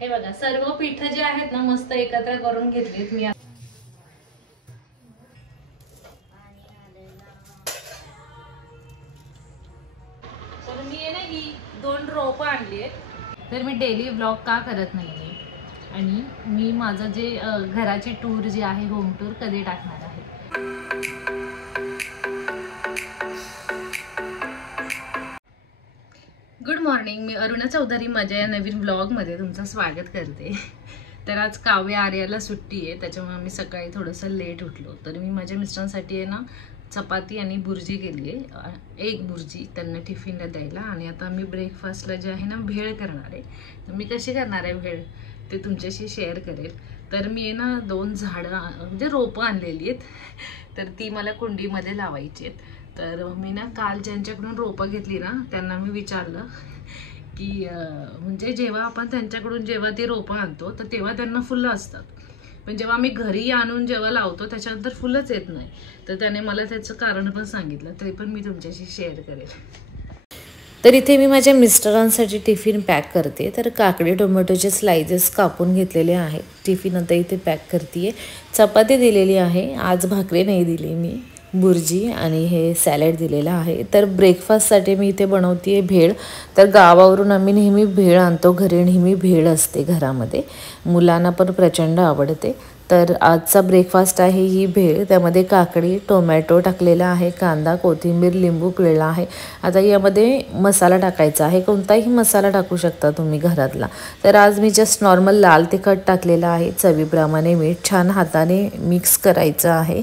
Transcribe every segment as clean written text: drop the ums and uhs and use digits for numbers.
हे बघा सर्व पीठ जे आहेत ना मस्त एकत्र करून घेतलीत मी। तर मी आहे ना ही 2 रोपं आणली आहेत। तर मी डेली व्लॉग का करत नाहीये आणि मी माझं जे घराची टूर जी आहे होम टूर कधी टाकणार आहे। गुड मॉर्निंग, मी अरुणा चौधरी माझ्या या नवीन ब्लॉगमध्ये तुमचं स्वागत करते। तर आज काव्य आर्याला सुट्टी आहे त्याच्यामुळे मी सकाळी थोडंसं लेट उठलो। तर मी माझ्या मिस्टरांसाठी आहे ना चपाती आणि बुर्जी केली आहे, एक बुर्जी त्यांना टिफिनला द्यायला। आणि आता मी ब्रेकफास्टला जे आहे ना भेळ करणार आहे। तर मी कशी करणार आहे भेळ ते तुमच्याशी शेअर करेल। तर मी आहे ना 2 झाडं म्हणजे रोपं आणलेली आहेत, तर ती मला कुंडीमध्ये लावायची आहेत। तर मी ना काल ज्यांच्याकडून रोपं घेतली ना त्यांना मी विचारलं की म्हणजे जेव्हा आपण त्यांच्याकडून जेव्हा ती रोपं आणतो तर तेव्हा त्यांना फुलं असतात, पण जेव्हा मी घरी आणून जेव्हा लावतो त्याच्यानंतर फुलंच येत नाही। तर त्याने मला त्याचं कारण पण सांगितलं, तरी पण मी तुमच्याशी शेअर करेल। तर इथे मी माझ्या मिस्टरांसाठी टिफिन पॅक करते। तर काकडी टोमॅटोचे स्लाइसेस कापून घेतलेले आहेत, टिफिन आता इथे पॅक करते। चपाती दिलेली आहे, आज भाकरी नाही दिली मी, बुर्जी आणि हे सॅलड दिलेलं आहे। तर ब्रेकफास्टसाठी मी इथे बनवते भेळ। तर गावावरून आम्ही नेहमी भेळ आणतो, घरी नेहमी भेळ असते घरामध्ये, मुलांना पण प्रचंड आवडते। तर आजचा ब्रेकफास्ट आहे ही भेळ, त्यामध्ये काकडी टोमॅटो टाकलेला आहे, कांदा कोथिंबीर लिंबू पिळला आहे। आता यामध्ये मसाला टाकायचा आहे, कोणताही मसाला टाकू शकता तुम्ही घरातला। तर आज मी जस्ट नॉर्मल लाल तिखट टाकलेलं आहे, चवीप्रमाणे मीठ, छान हाताने मिक्स करायचं आहे।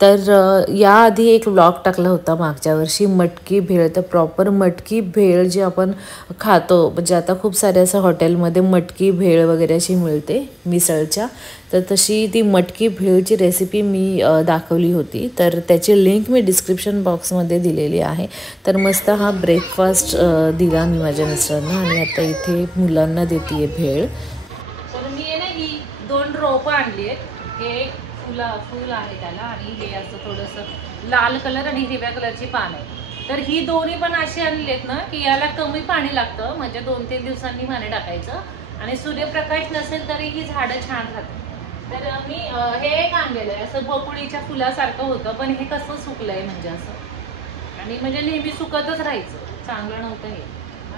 तर याआधी एक व्लॉग टाकला होता मागच्या वर्षी मटकी भेळ। तर प्रॉपर मटकी भेळ जी आपण खातो, म्हणजे आता खूप साऱ्या असं हॉटेलमध्ये मटकी भेळ वगैरे अशी मिळते मिसळच्या, तर तशी ती मटकी भेळची रेसिपी मी दाखवली होती। तर त्याची लिंक मी डिस्क्रिप्शन बॉक्समध्ये दिलेली आहे। तर मस्त हा ब्रेकफास्ट दिला मी माझ्या मिस्टरांना आणि आता इथे मुलांना देते भेळ। तर मी आहे ना ही 2 रोपं आणली आहेत, हे फुल आहे त्याला आणि हे असं थोडंसं लाल कलर आणि हिरव्या कलरची पान आहे। तर ही दोन्ही पण अशी आणली आहेत ना की याला कमी पाणी लागतं, म्हणजे 2-3 दिवसांनी पाणी टाकायचं आणि सूर्यप्रकाश नसेल तरी ही झाडं छान राहतात। तर मी हे एक आणलेलं आहे, असं बकुळीच्या फुलासारखं होतं, पण हे कसं सुकलंय म्हणजे असं, आणि म्हणजे नेहमी सुकतच राहायचं, चांगलं नव्हतं हे।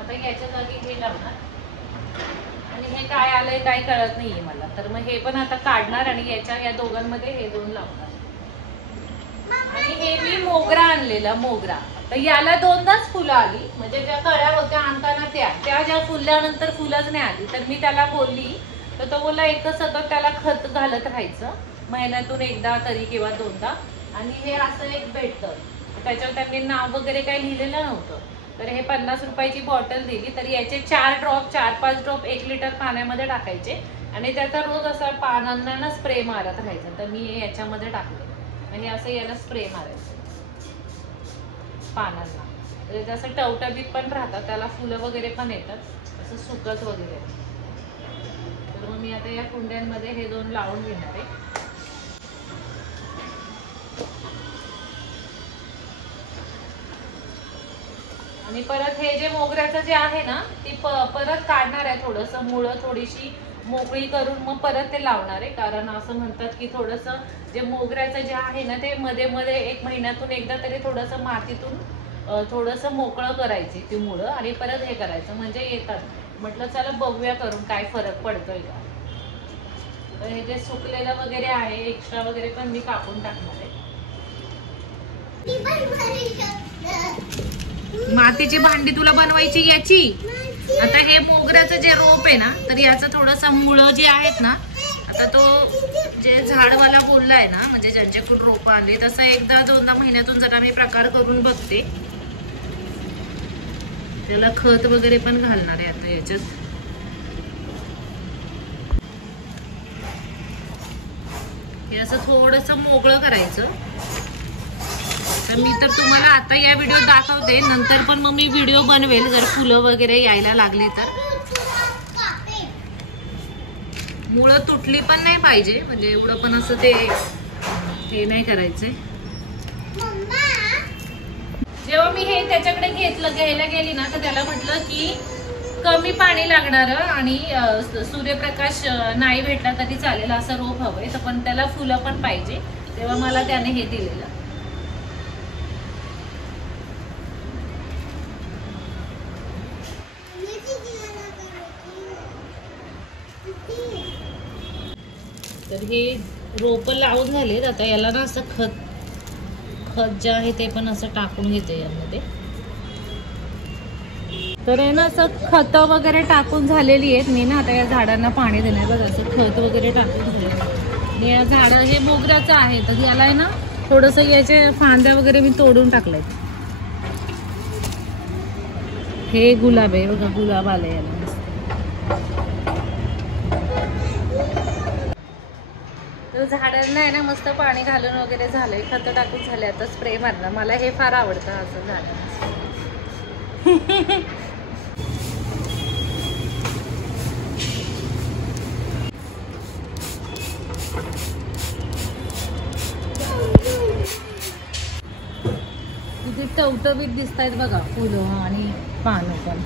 आता याच्या जागी हे लावणार आणि हे काय आलंय काय कळत नाहीये मला। तर मग हे पण आता काढणार आणि या दोघांमध्ये हे 2 लावणार। आणि हे मी मोगरा आणलेला, मोगरा। तर याला 2दाच फुलं आली, म्हणजे ज्या कळ्या होत्या आणताना त्या ज्या फुलल्यानंतर फुलंच नाही आली। तर मी त्याला बोलली, तर तो बोलला एक तर सतत त्याला खत घालत राहायचं, महिन्यातून एकदा तरी किंवा 2दा। आणि हे असं एक भेटतं, त्याच्यावर त्यांनी नाव वगैरे काही लिहिलेलं नव्हतं। तर हे 50 रुपयाची बॉटल दिली। तर याचे 4 ड्रॉप 4-5 ड्रॉप 1 लिटर पाण्यामध्ये टाकायचे आणि त्याचा रोज असा पानांना ना स्प्रे मारत राहायचा। तर मी हे याच्यामध्ये टाकले आणि असं याला स्प्रे मारायचं पानांना, तर जसं टवटवीत पण राहतात, त्याला फुलं वगैरे पण येतात, असं सुकत वगैरे। तर मग मी आता या कुंड्यांमध्ये हे 2 लावून घेणार आहे। आणि परत हे जे मोगऱ्याचं जे आहे ना ते परत काढणार आहे, थोडंसं मुळं थोडीशी मोकळी करून मग परत ते लावणार आहे। कारण असं म्हणतात की थोडंसं जे मोगऱ्याचं जे आहे ना ते मध्ये मध्ये 1 महिन्यातून एकदा तरी थोडंसं मातीतून थोडंसं मोकळं करायची ती मुळं आणि परत हे करायचं, म्हणजे येतात। म्हटलं चला बघूया करून काय फरक पडतोय का। तर हे जे सुकलेलं वगैरे आहे एक्स्ट्रा वगैरे पण मी कापून टाकणार आहे। मातीची भांडी तुला बनवायची याची। आता हे मोगऱ्याचं जे रोप आहे ना, तर याचं थोडंसं मुळं जे आहेत ना, आता तो जे झाडवाला बोललाय ना, म्हणजे ज्यांच्याकडून रोपं आले, तसं 1-2दा महिन्यातून जरा मी प्रकार करून बघते। त्याला खत वगैरे पण घालणार आहे आता याच्यात। हे असं थोडंसं मोकळं करायचं। तर मी तर तुम्हाला आता या व्हिडिओ दाखवते, नंतर पण मग मी व्हिडिओ बनवेल जर फुलं वगैरे यायला लागले तर। मुळं तुटली पण नाही पाहिजे, म्हणजे एवढं पण असं ते नाही करायचंय। जेव्हा मी हे त्याच्याकडे घ्यायला गेली ना, तर त्याला म्हटलं की कमी पाणी लागणार आणि सूर्यप्रकाश नाही भेटला तरी चालेल असं रोप हवंय, तर पण त्याला फुलं पण पाहिजे, तेव्हा मला त्याने हे दिलेलं. तर हे रोप लावून झालेत. आता याला ना असं खत जे आहे ते पण असं टाकून घेते यामध्ये. तर आहे ना असं खत वगैरे टाकून झालेली आहेत. मी ना आता या झाडांना पाणी देणार बघा, असं खत वगैरे टाकून झाले. या झाड हे मोगऱ्याचं आहे, तर याला आहे ना थोडंसं याचे फांद्या वगैरे मी तोडून टाकलेत. हे गुलाब आहे बघा, गुलाब आले याला. तर झाडांना आहे ना मस्त पाणी घालून वगैरे झालंय, खत टाकून झाले. आता स्प्रे मारणं, मला हे फार आवडतं असं झाड. किती टवटवीत दिसत आहेत बघा फुलं आणि पानं पण.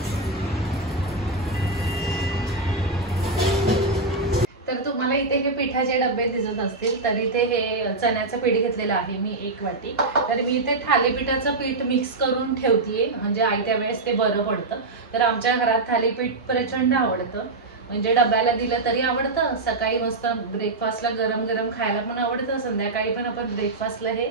तर तुम्हाला इथे हे पिठाचे डबे दिसत असतील, तर इथे हे चण्याचं पीठ घेतलेलं आहे मी 1 वाटी. तर मी इथे थालीपीठाचं पीठ मिक्स करून ठेवतीये, म्हणजे आयत्या वेळेस ते बरं पडतं. तर आमच्या घरात थालीपीठ प्रचंड आवडतं, म्हणजे डब्याला दिलं तरी आवडतं, सकाळी मस्त ब्रेकफास्टला गरम गरम खायला पण आवडतं, संध्याकाळी पण आपण ब्रेकफास्टला हे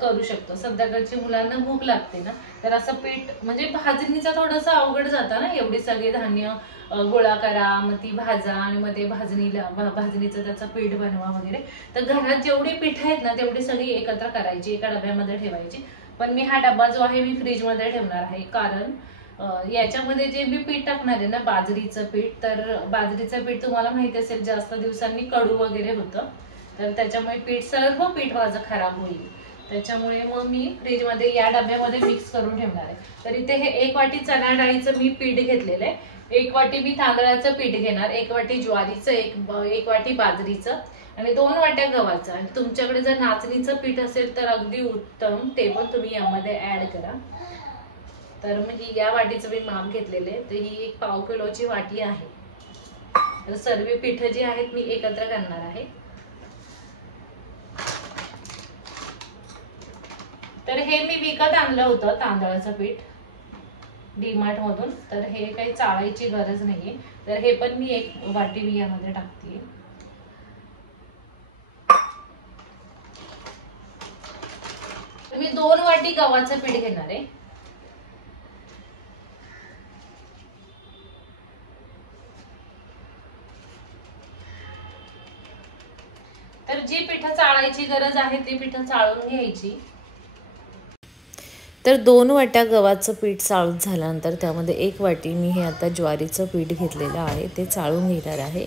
करू शकतो. संध्याकाळची मुलांना भूक लागते ना, तर असं पीठ म्हणजे भाजणीचं थोडंसं अवघड जातं ना, एवढी सगळी धान्य गोळा करा, मग ती भाजा आणि मग ते भाजणीचं त्याचं पीठ बनवा वगैरे. तर घरात जेवढी पीठ आहेत ना तेवढी सगळी एकत्र करायची, एका डब्यामध्ये ठेवायची. पण मी हा डबा जो आहे मी फ्रीजमध्ये ठेवणार आहे, कारण याच्यामध्ये जे मी पीठ टाकणार आहे ना बाजरीचं पीठ, तर बाजरीचं पीठ तुम्हाला माहिती असेल जास्त दिवसांनी कडू वगैरे होतं, तर त्याच्यामुळे सर्व पीठ माझं खराब होईल. त्याच्यामुळे मग मी फ्रीजमध्ये या डब्यामध्ये मिक्स करून ठेवणार आहे. तर इथे हे 1 वाटी चणा डाळीचं मी पीठ घेतलेलं आहे, 1 वाटी मी तांदळाचं पीठ घेणार, 1 वाटी ज्वारीचं, 1 वाटी बाजरीचं आणि 2 वाट्या गव्हाचं. आणि तुमच्याकडे जर नाचणीचं पीठ असेल तर अगदी उत्तम, ते पण तुम्ही यामध्ये ऍड करा. तर मग ही या वाटीचं मी माप घेतलेलं आहे, तर ही 1 पाव किलोची वाटी आहे. तर सर्व पीठ जी आहेत मी एकत्र करणार आहे. तर हे मी विकत आणलं होतं तांदळाचं पीठ डीमार्ट मधून, तर हे काही चाळायची गरज नाहीये. तर हे पण मी 1 वाटी मी यामध्ये टाकते. मी 2 वाटी गव्हाचं पीठ घेणार आहे. तर जी पिठं चाळायची गरज आहे ती पिठं चाळून घ्यायची. तर 2 वाट्या गव्हाचं पीठ चाळून झाल्यानंतर त्यामध्ये 1 वाटी मी हे आता ज्वारीचं पीठ घेतलेलं आहे, ते चाळून घेणार आहे.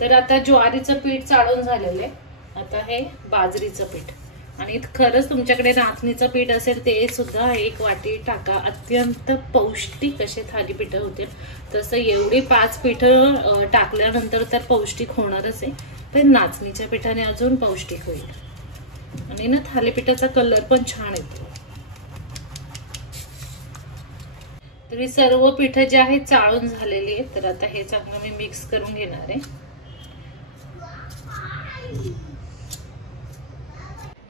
तर आता ज्वारीचं पीठ चाळून झालेलं आहे. आता हे बाजरीचं पीठ, आणि खरंच तुमच्याकडे नाचणीचं पीठ असेल ते सुद्धा 1 वाटी टाका, अत्यंत पौष्टिक असे थालीपीठ होतील. तसं एवढी 5 पीठं टाकल्यानंतर तर पौष्टिक होणारच आहे, पण नाचणीच्या पिठाने अजून पौष्टिक होईल. आणि ना थालीपीठाचा कलर पण छान येतो. तर सर्व पीठ जे आहेत चाळून झालेली आहेत. तर आता हे चांगलं मी मिक्स करून घेणार आहे.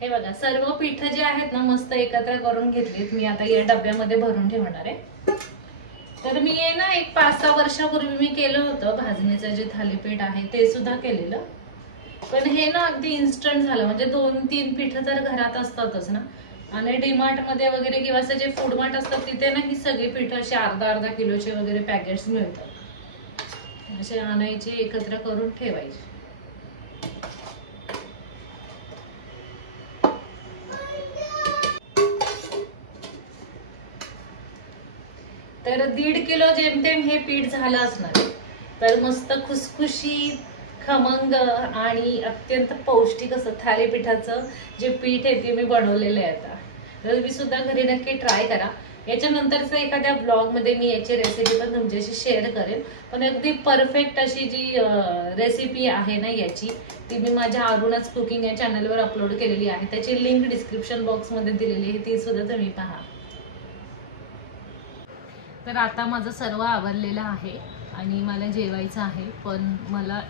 हे बघा सर्व पीठ जे आहेत ना मस्त एकत्र करून घेतलीत मी. आता या डब्यामध्ये भरून ठेवणार आहे. तर मी ना 5-6 वर्षापूर्वी मी केलं होतं भाजणीचं जे थालीपीठ आहे ते सुद्धा केलेलं, पण हे ना अगदी इन्स्टंट झालं. म्हणजे 2-3 पीठ तर घरात असतातच ना, आणि डीमार्ट मध्ये वगैरे किंवा असे जे फूड मार्ट असतात तिथे ना ही सगळी पीठ अशी अर्धा किलोचे वगैरे पॅकेट्स मिळतात. असे आणायचे, एकत्र करून ठेवायचे. तर 1.5 किलो जेमतेम हे पीठ झालं असणार. तर मस्त खुसखुशीत, खमंग आणि अत्यंत पौष्टिक असं थालीपीठाचं जे पीठ आहे ते मी बनवलेलं आहे आता. तर मी सुद्धा घरी नक्की ट्राय करा. याच्यानंतरचा एखाद्या ब्लॉग मध्ये मी याची रेसिपी पण तुमच्याशी शेअर करेन. पण अगदी परफेक्ट अशी जी रेसिपी आहे ना याची, ती मी माझ्या अरुणाच कुकिंग या चॅनलवर अपलोड केलेली आहे. त्याची लिंक डिस्क्रिप्शन बॉक्स मध्ये दिलेली आहे, ती सुद्धा तुम्ही पहा. तर आता माझं सर्व आवरलेलं आहे आणि मला जेवायचं आहे, पण मला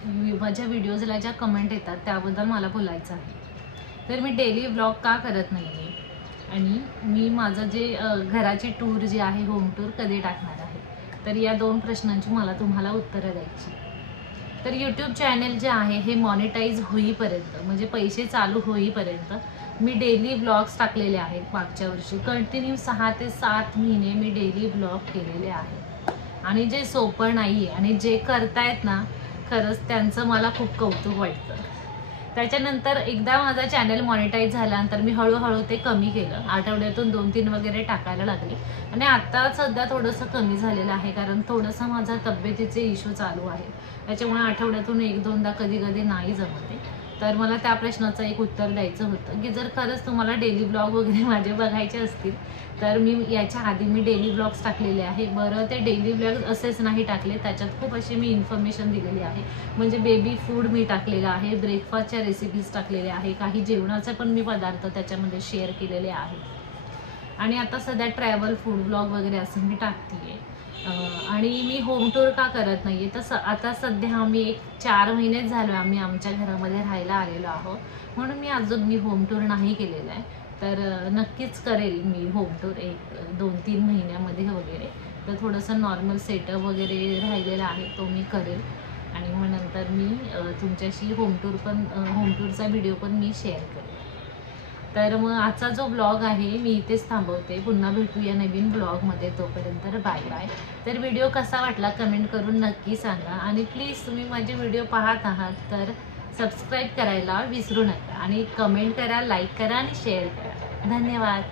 माझ्या व्हिडिओजला ज्या कमेंट येतात त्याबद्दल मला बोलायचं आहे. तर मी डेली व्लॉग का करत नाही आहे आणि मी माझं जे घराची टूर जी आहे, होम टूर कधी टाकणार आहे, तर या 2 प्रश्नांची मला तुम्हाला उत्तरं द्यायची. तर यूट्यूब चॅनल जे आहे हे मॉनिटाईज होईपर्यंत, म्हणजे पैसे चालू होईपर्यंत मी डेली व्लॉग्स टाकलेले आहेत. मागच्या वर्षी कंटिन्यू 6 ते 7 महिने मी डेली व्लॉग केलेले आहेत आणि जे सोपं नाही आहे आणि जे करतायत ना, खरंच त्यांचं मला खूप कौतुक वाटतं. त्याच्यानंतर एकदा माझा चॅनल मॉनिटाईज झाल्यानंतर मी हळूहळू ते कमी केलं. आठवड्यातून 2-3 वगैरे टाकायला लागले आणि आता सध्या थोडंसं कमी झालेलं आहे, कारण थोडंसं माझा तब्येतीचे इश्यू चालू आहे. त्याच्यामुळे आठवड्यातून 1-2दा कधी कधी नाही जमते. तर मला त्या प्रश्नाचं एक उत्तर द्यायचं होतं की जर खरंच तुम्हाला डेली ब्लॉग वगैरे माझे बघायचे असतील तर मी याच्या आधी मी डेली ब्लॉग्स टाकलेले आहे. बरं, ते डेली ब्लॉग असेच नाही टाकले, त्याच्यात खूप अशी मी इन्फॉर्मेशन दिलेली आहे. म्हणजे बेबी फूड मी टाकलेलं आहे, ब्रेकफास्टच्या रेसिपीज टाकलेल्या आहे, काही जेवणाचे पण मी पदार्थ त्याच्यामध्ये शेअर केलेले आहे आणि आता सध्या ट्रॅव्हल फूड ब्लॉग वगैरे असं मी टाकते. आणि मी होम टूर का करत नाही आहे, तर आता सध्या आम्ही 4 महिनेच झालो आम्ही आमच्या घरामध्ये राहायला आलेलो आहोत, म्हणून मी अजून होम टूर नाही केलेला आहे. तर नक्कीच करेल मी होम टूर 1-2-3 महिन्यामध्ये वगैरे. तर थोडंसं नॉर्मल सेटअप वगैरे राहिलेला आहे तो मी करेल आणि मग नंतर मी तुमच्याशी होम टूरचा व्हिडिओ पण मी शेअर करेल. तर मग आजचा जो ब्लॉग आहे मी इथेच थांबवते. पुन्हा भेटूया नवीन ब्लॉगमध्ये. तोपर्यंत बाय बाय. तर व्हिडिओ कसा वाटला कमेंट करून नक्की सांगा आणि प्लीज तुम्ही माझे व्हिडिओ पाहत आहात तर सबस्क्राईब करायला विसरू नका आणि कमेंट करा, लाईक करा आणि शेअर करा. धन्यवाद.